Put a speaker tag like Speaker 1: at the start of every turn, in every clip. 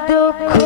Speaker 1: দুঃখ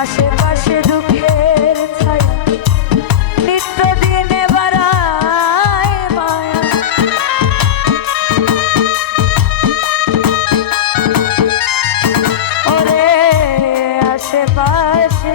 Speaker 1: আশেপাশে দুঃখের ছায়া নিত্যদিনে বাড়ায় মায়া। ওরে আশেপাশে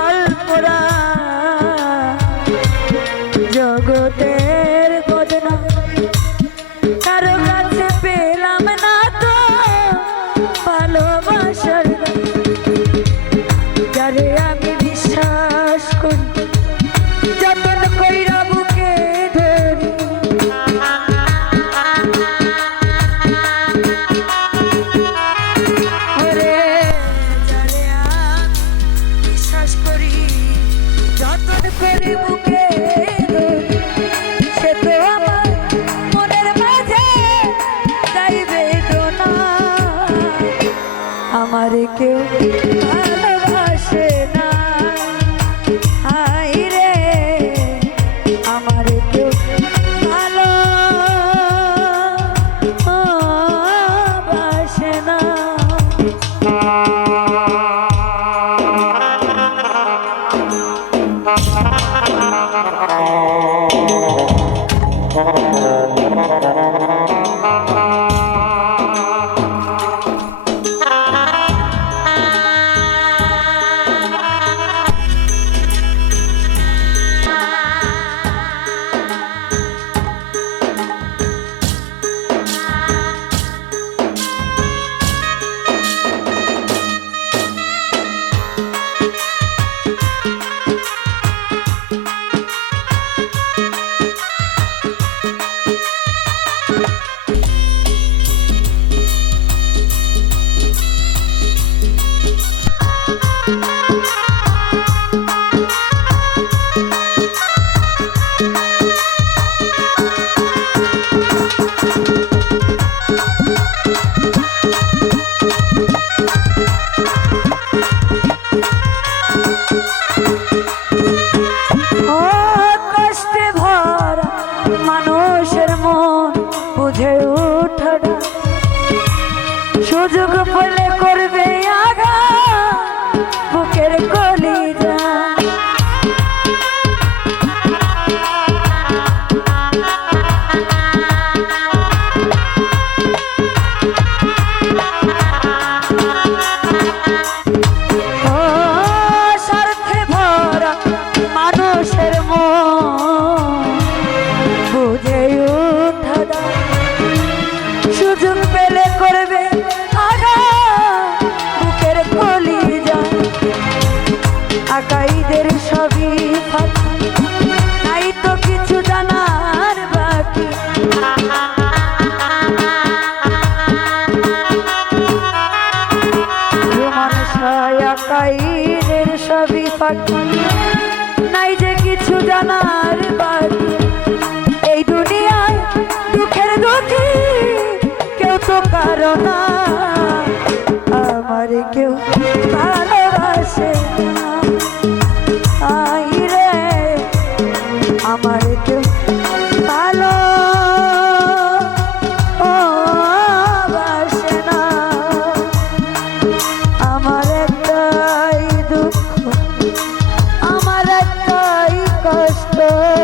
Speaker 1: тепер і буки. সুযোগ পেলে করবে। সবই পাঠান নাই যে কিছু জানার বার gostoso.